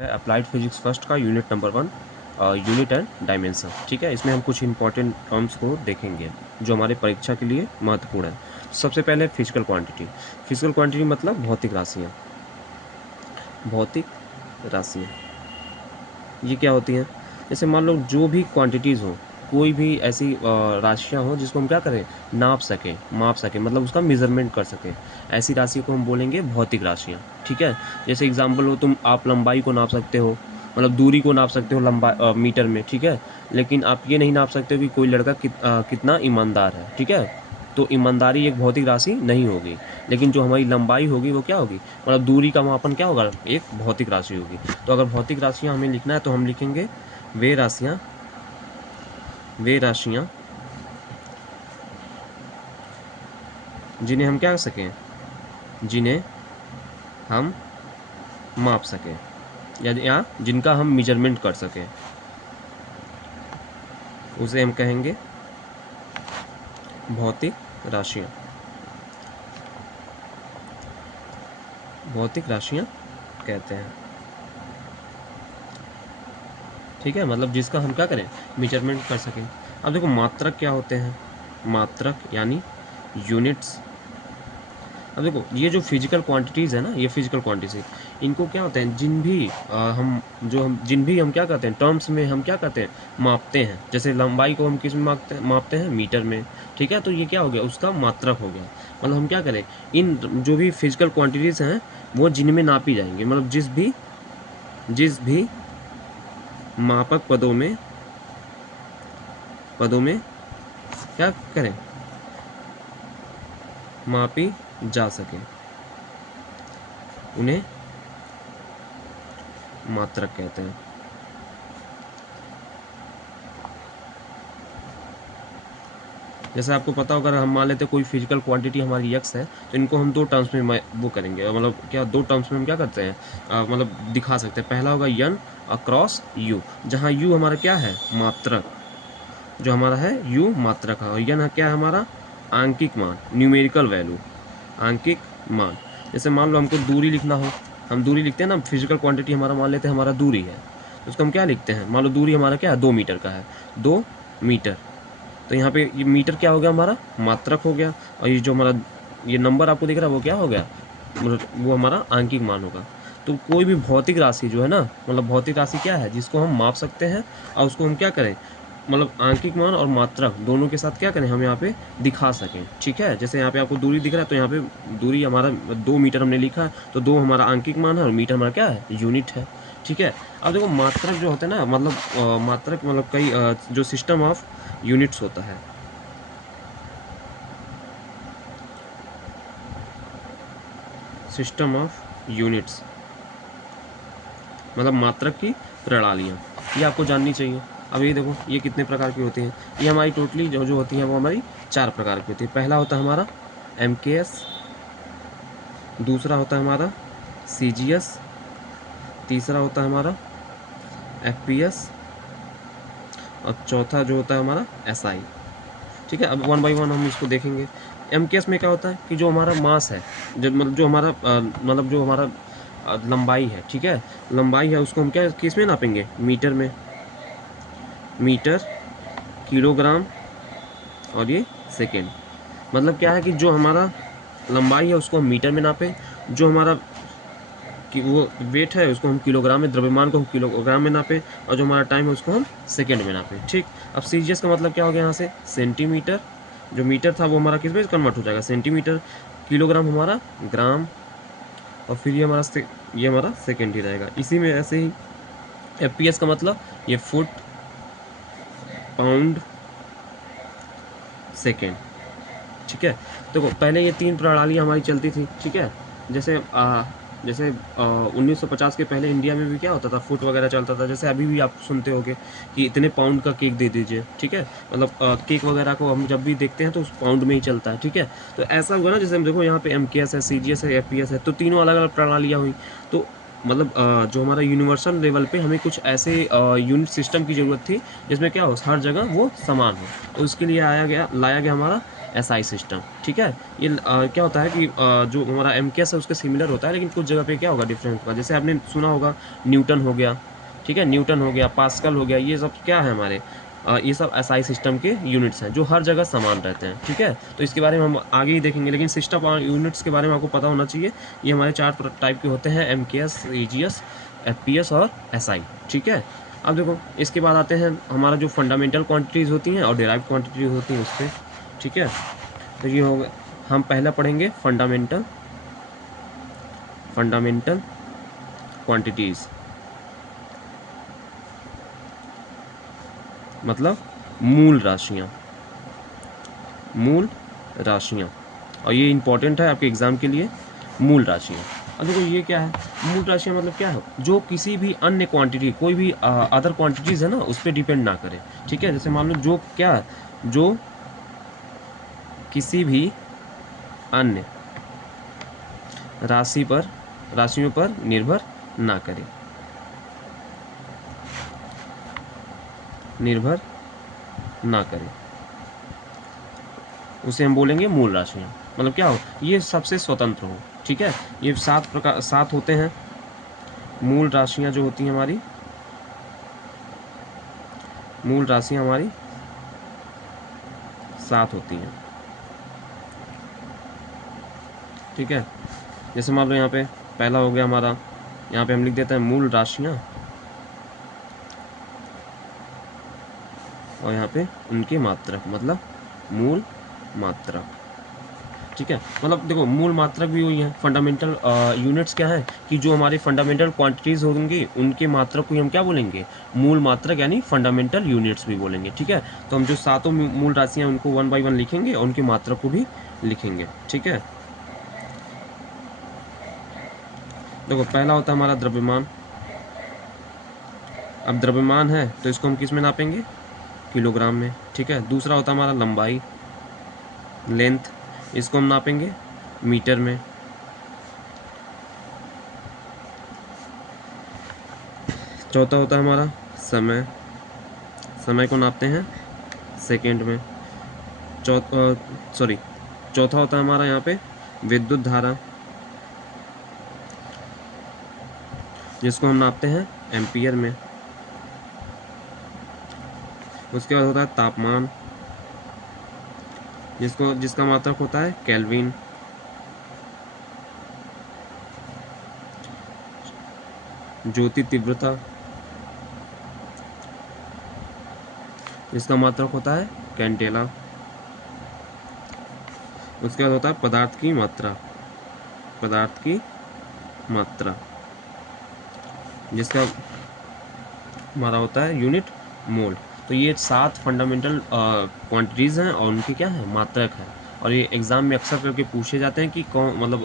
है applied physics first का unit number 1 unit and dimension. ठीक है, इसमें हम कुछ इंपॉर्टेंट टर्म्स को देखेंगे जो हमारे परीक्षा के लिए महत्वपूर्ण है। सबसे पहले फिजिकल क्वांटिटी। फिजिकल क्वांटिटी मतलब भौतिक राशियाँ। भौतिक राशियाँ ये क्या होती हैं? जैसे मान लो जो भी क्वांटिटीज़ हो, कोई भी ऐसी राशियाँ हो जिसको हम क्या करें, नाप सकें, माप सकें, मतलब उसका मेज़रमेंट कर सकें, ऐसी राशि को हम बोलेंगे भौतिक राशियाँ। ठीक है, जैसे एग्जाम्पल हो, आप लंबाई को नाप सकते हो, मतलब दूरी को नाप सकते हो मीटर में। ठीक है, लेकिन आप ये नहीं नाप सकते हो कि कोई लड़का कितना ईमानदार है। ठीक है, तो ईमानदारी एक भौतिक राशि नहीं होगी, लेकिन जो हमारी लंबाई होगी वो क्या होगी, मतलब दूरी का मापन क्या होगा, एक भौतिक राशि होगी। तो अगर भौतिक राशियाँ हमें लिखना है तो हम लिखेंगे वे राशियाँ जिन्हें हम क्या कर सकें, जिन्हें हम माप सकें, या जिनका हम मेजरमेंट कर सकें, उसे हम कहेंगे भौतिक राशियाँ। भौतिक राशियाँ कहते हैं। ठीक है, मतलब जिसका हम क्या करें, मेजरमेंट कर सकें। अब देखो मात्रक क्या होते हैं। मात्रक यानी यूनिट्स। अब देखो ये जो फिजिकल क्वांटिटीज़ है ना, ये फिजिकल क्वांटिटी, इनको क्या होते हैं, जिन भी हम क्या करते हैं, टर्म्स में हम क्या करते हैं, मापते हैं। जैसे लंबाई को हम किस में मापते हैं, मीटर में। ठीक है, तो ये क्या हो गया, उसका मात्रक हो गया। मतलब हम क्या करें, इन जो भी फिजिकल क्वांटिटीज़ हैं वो जिनमें नापी जाएंगी, मतलब जिस भी मापक पदों में क्या करें, मापी जा सके, उन्हें मात्रक कहते हैं। जैसे आपको पता होगा, अगर हम मान लेते हैं कोई फिजिकल क्वांटिटी हमारी x है, तो इनको हम दो टर्म्स में वो करेंगे, मतलब क्या दो टर्म्स में हम क्या करते हैं, मतलब दिखा सकते हैं। पहला होगा यन अक्रॉस यू, जहाँ यू हमारा क्या है, मात्रक, जो हमारा है यू मात्रक है, और यन क्या है हमारा, आंकिक मान, न्यूमेरिकल वैल्यू, आंकिक मान। जैसे मान लो हमको दूरी लिखना हो, हम दूरी लिखते हैं ना, फिजिकल क्वांटिटी हमारा मान लेते हैं, हमारा दूरी है, तो उसको हम क्या लिखते हैं, मान लो दूरी हमारा क्या है, 2 मीटर का है, 2 मीटर। तो यहाँ पे ये मीटर क्या हो गया, हमारा मात्रक हो गया, और ये जो हमारा ये नंबर आपको दिख रहा है वो क्या हो गया, मतलब वो हमारा आंकिक मान होगा। तो कोई भी भौतिक राशि जो है ना, मतलब भौतिक राशि क्या है, जिसको हम माप सकते हैं और उसको हम क्या करें, मतलब आंकिक मान और मात्रक दोनों के साथ क्या करें, हम यहाँ पे दिखा सकें। ठीक है, जैसे यहाँ पे आपको दूरी दिख रहा है, तो यहाँ पे दूरी हमारा 2 मीटर हमने लिखा है, तो 2 हमारा आंकिक मान है और मीटर हमारा क्या है, यूनिट है। ठीक है, अब देखो मात्रक जो होते हैं ना, मतलब मात्रक मतलब कई जो सिस्टम ऑफ यूनिट्स होता है, सिस्टम ऑफ यूनिट्स, मतलब मात्रक की प्रणालियाँ, ये आपको जाननी चाहिए। अब ये देखो ये कितने प्रकार की होती हैं, ये हमारी टोटली जो जो होती हैं वो हमारी 4 प्रकार की होती है। पहला होता है हमारा MKS, दूसरा होता है हमारा CGS, तीसरा होता है हमारा FPS, और चौथा जो होता है हमारा SI। ठीक है, अब वन बाई वन हम इसको देखेंगे। MKS में क्या होता है कि जो हमारा मास है, जब मतलब जो हमारा मतलब जो हमारा लंबाई है, ठीक है, लंबाई है, उसको हम क्या किस में नापेंगे, मीटर में, मीटर, किलोग्राम, और ये सेकेंड। मतलब क्या है कि जो हमारा लंबाई है उसको हम मीटर में नापें, जो हमारा कि वो वेट है उसको हम किलोग्राम में, द्रव्यमान को हम किलोग्राम में नापें, और जो हमारा टाइम है उसको हम सेकेंड में नापें। ठीक, अब CGS का मतलब क्या हो गया, यहाँ से सेंटीमीटर, जो मीटर था वो हमारा किस में कन्वर्ट हो जाएगा, सेंटीमीटर, किलोग्राम हमारा ग्राम, और फिर ये हमारा सेकेंड ही रहेगा। इसी में ऐसे ही FPS का मतलब ये फुट, पाउंड, सेकेंड। ठीक है, देखो पहले ये 3 प्रणालियाँ हमारी चलती थी। ठीक है, जैसे 1950 के पहले इंडिया में भी क्या होता था, फुट वगैरह चलता था। जैसे अभी भी आप सुनते होगे कि इतने पाउंड का केक दे दीजिए। ठीक है, मतलब केक वगैरह को हम जब भी देखते हैं तो उस पाउंड में ही चलता है। ठीक है, तो ऐसा हुआ ना, जैसे हम देखो यहाँ पे MKS है, CGS है, FPS है, तो तीनों अलग अलग प्रणालियाँ हुई। तो मतलब जो हमारा यूनिवर्सल लेवल पे हमें कुछ ऐसे यूनिट सिस्टम की ज़रूरत थी जिसमें क्या हो, हर जगह वो समान हो। तो उसके लिए लाया गया हमारा एसआई सिस्टम। ठीक है, ये क्या होता है कि जो हमारा एमकेएस है उसके सिमिलर होता है, लेकिन कुछ जगह पे क्या होगा, डिफरेंस होगा। जैसे आपने सुना होगा न्यूटन हो गया, ठीक है, न्यूटन हो गया, पास्कल हो गया, ये सब क्या है हमारे ये सब एसआई सिस्टम के यूनिट्स हैं जो हर जगह समान रहते हैं। ठीक है, तो इसके बारे में हम आगे ही देखेंगे, लेकिन सिस्टम और यूनिट्स के बारे में आपको पता होना चाहिए। ये हमारे 4 टाइप के होते हैं, एमकेएस, ईजीएस, एफपीएस और एसआई। ठीक है, अब देखो इसके बाद आते हैं हमारा जो फंडामेंटल क्वांटिटीज़ होती हैं और डिराइव्ड क्वांटिटीज़ होती हैं उस पर। ठीक है, तो ये हो गया, हम पहला पढ़ेंगे फंडामेंटल क्वांटिटीज़, मतलब मूल राशियाँ, और ये इंपॉर्टेंट है आपके एग्ज़ाम के लिए, मूल राशियाँ। अब देखो ये क्या है, मूल राशियाँ मतलब क्या है, जो किसी भी अन्य क्वांटिटी, कोई भी अदर क्वांटिटीज़ है ना, उस पर डिपेंड ना करे। ठीक है, जैसे मान लो जो क्या है, जो किसी भी अन्य राशियों पर निर्भर ना करे, उसे हम बोलेंगे मूल राशियाँ। मतलब क्या हो, ये सबसे स्वतंत्र हो। ठीक है, ये 7 होते हैं मूल राशियाँ जो होती हैं हमारी, मूल राशियाँ हमारी 7 होती हैं। ठीक है, जैसे मान लो यहाँ पे पहला हो गया हमारा, यहाँ पे हम लिख देते हैं मूल राशियाँ, और यहाँ पे उनके मात्रक, मतलब मूल मात्रक। ठीक है, मतलब देखो मूल मात्रक भी वही है। फंडामेंटल यूनिट्स क्या है कि जो हमारे फंडामेंटल क्वांटिटीज़ होंगी उनके मात्रक को हम क्या बोलेंगे, मूल मात्रक, यानी फंडामेंटल यूनिट्स भी बोलेंगे। ठीक है, तो हम जो 7 मूल राशियाँ उनको 1 बाय 1 लिखेंगे और उनके मात्रक को भी लिखेंगे। ठीक है, देखो पहला होता है हमारा द्रव्यमान। अब द्रव्यमान है तो इसको हम किस में नापेंगे, किलोग्राम में। ठीक है, दूसरा होता है हमारा लंबाई, लेंथ, इसको हम नापेंगे मीटर में। चौथा होता है हमारा समय, समय को नापते हैं सेकेंड में। चौथा होता है हमारा यहाँ पे विद्युत धारा, जिसको हम नापते हैं एम्पियर में। उसके बाद होता है तापमान, जिसका मात्रक होता है केल्विन। ज्योति तीव्रता, जिसका मात्रक होता है कैंडेला। उसके बाद होता है पदार्थ की मात्रा, जिसका हमारा होता है यूनिट मोल। तो ये 7 फंडामेंटल क्वांटिटीज़ हैं और उनकी क्या है, मात्रक है। और ये एग्ज़ाम में अक्सर करके पूछे जाते हैं कि कौन, मतलब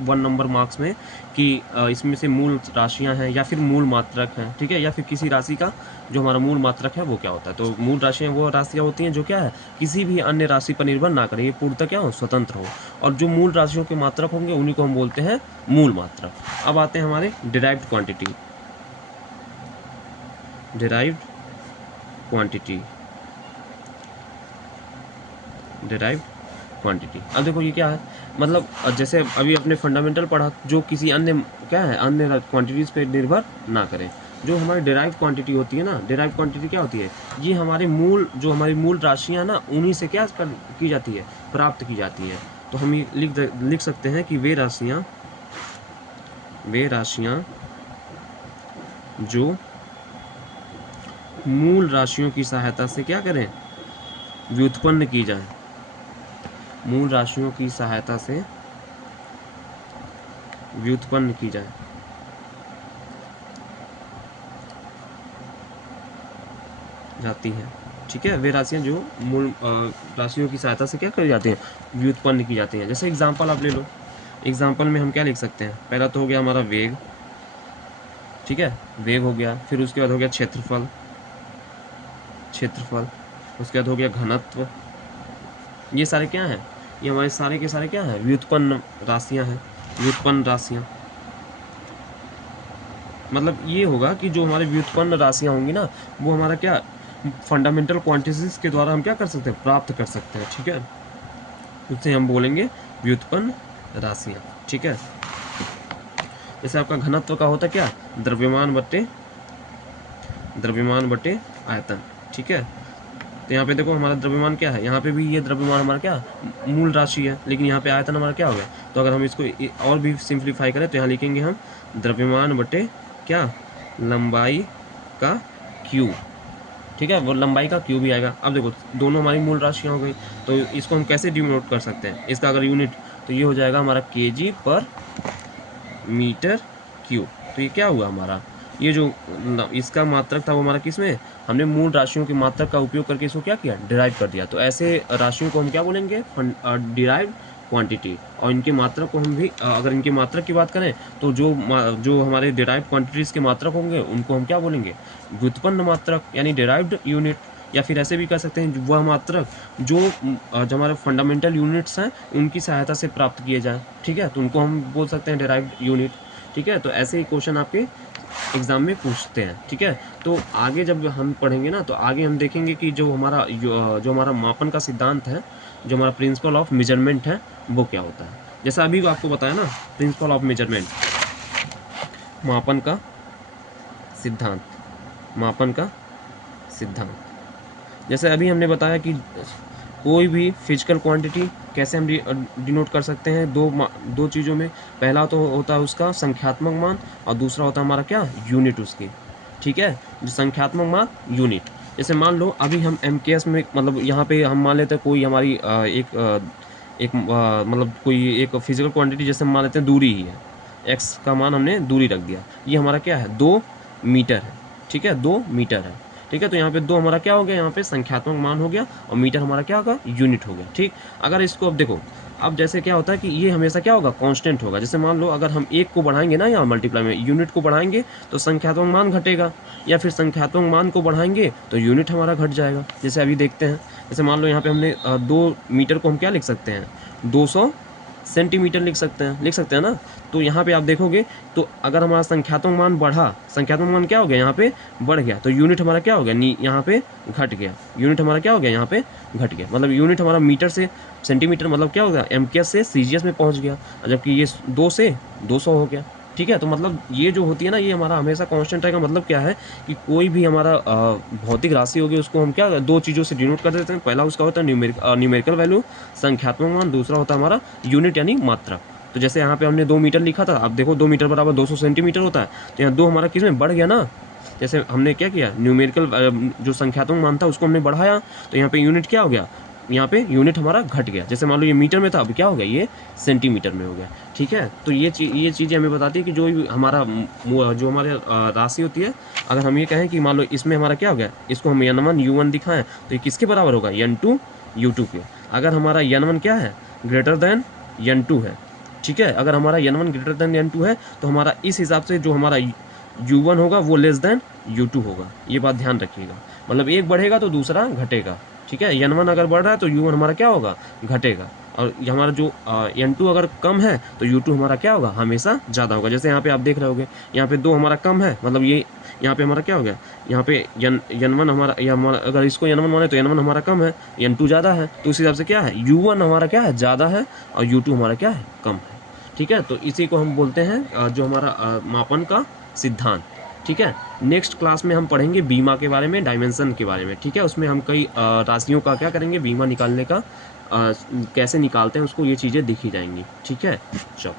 1 नंबर मार्क्स में, कि इसमें से मूल राशियां हैं या फिर मूल मात्रक हैं। ठीक है, या फिर किसी राशि का जो हमारा मूल मात्रक है वो क्या होता है। तो मूल राशियाँ वो राशियाँ होती हैं जो क्या है, किसी भी अन्य राशि पर निर्भर ना करें, ये पूर्णतः क्या हो, स्वतंत्र हो। और जो मूल राशियों के मात्रक होंगे उन्हीं को हम बोलते हैं मूल मात्रक। अब आते हैं हमारे डिराइव्ड क्वांटिटी। डिराइव्ड क्वांटिटी, अब देखो ये क्या है, मतलब जैसे अभी अपने फंडामेंटल पढ़ा, जो किसी अन्य क्या है, अन्य क्वांटिटीज़ पे निर्भर ना करें। जो हमारी डिराइव्ड क्वांटिटी होती है ना, डिराइव्ड क्वांटिटी क्या होती है, ये हमारे जो हमारी मूल राशियाँ ना, उन्हीं से क्या की जाती है, प्राप्त की जाती है। तो हम ये लिख सकते हैं कि वे राशियाँ जो मूल राशियों की सहायता से क्या करें, व्युत्पन्न की जाए, मूल राशियों की सहायता से व्युत्पन्न की जाती हैं। ठीक है, वे राशियाँ जो मूल राशियों की सहायता से क्या करी जाती हैं, व्युत्पन्न की जाती हैं। जैसे एग्जांपल आप ले लो, एग्जांपल में हम क्या लिख सकते हैं, पहला तो हो गया हमारा वेग। ठीक है, वेग हो गया, फिर उसके बाद हो गया क्षेत्रफल, उसके बाद हो गया घनत्व। ये सारे क्या हैं, ये हमारे सारे के सारे क्या हैं, व्युत्पन्न राशियाँ। मतलब ये होगा कि जो हमारे व्युत्पन्न राशियाँ होंगी ना, वो हमारा क्या, फंडामेंटल क्वांटिटीज़ के द्वारा हम क्या कर सकते हैं, प्राप्त कर सकते हैं। ठीक है, उससे हम बोलेंगे व्युत्पन्न राशियाँ। ठीक है, जैसे आपका घनत्व का होता क्या, द्रव्यमान बटे आयतन। ठीक है, तो यहाँ पे देखो हमारा द्रव्यमान क्या है, यहाँ पे भी ये द्रव्यमान हमारा क्या मूल राशि है, लेकिन यहाँ पे आयतन हमारा क्या हो गया। तो अगर हम इसको और भी सिंप्लीफाई करें तो यहाँ लिखेंगे हम द्रव्यमान बटे क्या, लंबाई का क्यूब। ठीक है, वो लंबाई का क्यूब ही आएगा। अब देखो दोनों हमारी मूल राशियाँ हो गई, तो इसको हम कैसे डिनोट कर सकते हैं, इसका अगर यूनिट, तो ये हो जाएगा हमारा kg पर मीटर क्यूब। तो ये क्या हुआ हमारा, ये जो इसका मात्रक था वो हमारा किस में, हमने मूल राशियों की मात्रक का उपयोग करके इसको क्या किया, डिराइव कर दिया। तो ऐसे राशियों को हम क्या बोलेंगे, डिराइव क्वांटिटी। और इनके मात्रक को हम भी अगर इनके मात्रक की बात करें तो जो हमारे डिराइव क्वांटिटीज़ के मात्रक होंगे उनको हम क्या बोलेंगे, व्युत्पन्न मात्रक, यानी डिराइव्ड यूनिट। या फिर ऐसे भी कर सकते हैं वह मात्रक जो हमारे फंडामेंटल यूनिट्स हैं उनकी सहायता से प्राप्त किए जाए। ठीक है, तो उनको हम बोल सकते हैं डिराइव्ड यूनिट। ठीक है, तो ऐसे ही क्वेश्चन आपके एग्जाम में पूछते हैं। ठीक है, तो आगे जब हम पढ़ेंगे ना तो आगे हम देखेंगे कि जो हमारा मापन का सिद्धांत है, जो हमारा प्रिंसिपल ऑफ मेजरमेंट है, वो क्या होता है। जैसा अभी आपको बताया ना, प्रिंसिपल ऑफ मेजरमेंट, मापन का सिद्धांत। जैसे अभी हमने बताया कि कोई भी फिजिकल क्वांटिटी कैसे हम डिनोट कर सकते हैं, दो चीज़ों में। पहला तो होता है उसका संख्यात्मक मान, और दूसरा होता है हमारा क्या, यूनिट उसकी। ठीक है, जो संख्यात्मक मान, यूनिट। जैसे मान लो अभी हम MKS में, मतलब यहाँ पे हम मान लेते हैं कोई हमारी मतलब कोई एक फिजिकल क्वांटिटी, जैसे हम मान लेते हैं दूरी ही है, x का मान हमने दूरी रख दिया, ये हमारा क्या है, 2 मीटर है। ठीक है, 2 मीटर है। ठीक है, तो यहाँ पे 2 हमारा क्या हो गया, यहाँ पे संख्यात्मक मान हो गया, और मीटर हमारा क्या होगा, यूनिट हो गया। ठीक, अगर इसको अब देखो, अब जैसे क्या होता है कि ये हमेशा क्या होगा, कांस्टेंट होगा। जैसे मान लो अगर हम 1 को बढ़ाएंगे ना, यहाँ मल्टीप्लाई में यूनिट को बढ़ाएंगे तो संख्यात्मक मान घटेगा, या फिर संख्यात्मक मान को बढ़ाएंगे तो यूनिट हमारा घट जाएगा। जैसे अभी देखते हैं, जैसे मान लो यहाँ पे हमने 2 मीटर को हम क्या लिख सकते हैं, 200 सेंटीमीटर लिख सकते हैं ना। तो यहाँ पे आप देखोगे तो अगर हमारा संख्यात्मक मान बढ़ा, संख्यात्मक मान क्या हो गया, यहाँ पे बढ़ गया, तो यूनिट हमारा क्या हो गया, यहाँ पे घट गया। यूनिट हमारा क्या हो गया, यहाँ पे घट गया। मतलब यूनिट हमारा मीटर से सेंटीमीटर, मतलब क्या हो गया, MKS से CGS में पहुँच गया, जबकि ये 2 से 200 हो गया। ठीक है, तो मतलब ये जो होती है ना, ये हमारा हमेशा कांस्टेंट रहेगा। मतलब क्या है कि कोई भी हमारा भौतिक राशि होगी उसको हम क्या 2 चीज़ों से डिनोट कर देते हैं। पहला उसका होता है न्यूमेरिकल वैल्यू, संख्यात्मक मान, दूसरा होता है हमारा यूनिट यानी मात्रा। तो जैसे यहाँ पे हमने 2 मीटर लिखा था, अब देखो 2 मीटर बराबर 200 सेंटीमीटर होता है, तो यहाँ 2 हमारा किस में बढ़ गया ना। जैसे हमने क्या किया, न्यूमेरिकल जो संख्यात्मक मान था उसको हमने बढ़ाया, तो यहाँ पे यूनिट क्या हो गया, यहाँ पे यूनिट हमारा घट गया। जैसे मान लो ये मीटर में था, अब क्या हो गया, ये सेंटीमीटर में हो गया। ठीक है, तो ये चीज़ें हमें बताती है कि जो हमारा जो हमारे राशि होती है, अगर हम ये कहें कि मान लो इसमें हमारा क्या हो गया, इसको हम N1 U1 दिखाएं तो ये किसके बराबर होगा, N2 U2 के। अगर हमारा N1 क्या है, ग्रेटर देन N2 है। ठीक है, अगर हमारा N1 ग्रेटर देन N2 है तो हमारा इस हिसाब से जो हमारा U1 होगा वो लेस देन U2 होगा। ये बात ध्यान रखिएगा, मतलब एक बढ़ेगा तो दूसरा घटेगा। ठीक है, N1 अगर बढ़ रहा है तो U1 हमारा क्या होगा, घटेगा। और हमारा जो N2 अगर कम है तो U2 हमारा क्या होगा, हमेशा ज़्यादा होगा। जैसे यहाँ पे आप देख रहे होगे, यहाँ पे 2 हमारा कम है, मतलब ये यहाँ पे हमारा क्या हो गया, यहाँ पे N1 हमारा, या हमारा अगर इसको N1 माने तो N1 हमारा कम है, N2 ज़्यादा है, तो उस हिसाब से क्या है, U1 हमारा क्या है, ज़्यादा है, और U2 हमारा क्या है, कम है। ठीक है, तो इसी को हम बोलते हैं जो हमारा मापन का सिद्धांत। ठीक है, नेक्स्ट क्लास में हम पढ़ेंगे बीमा के बारे में, डायमेंशन के बारे में। ठीक है, उसमें हम कई राशियों का क्या करेंगे, बीमा निकालने का कैसे निकालते हैं उसको, ये चीज़ें दिखी जाएंगी। ठीक है, चलो।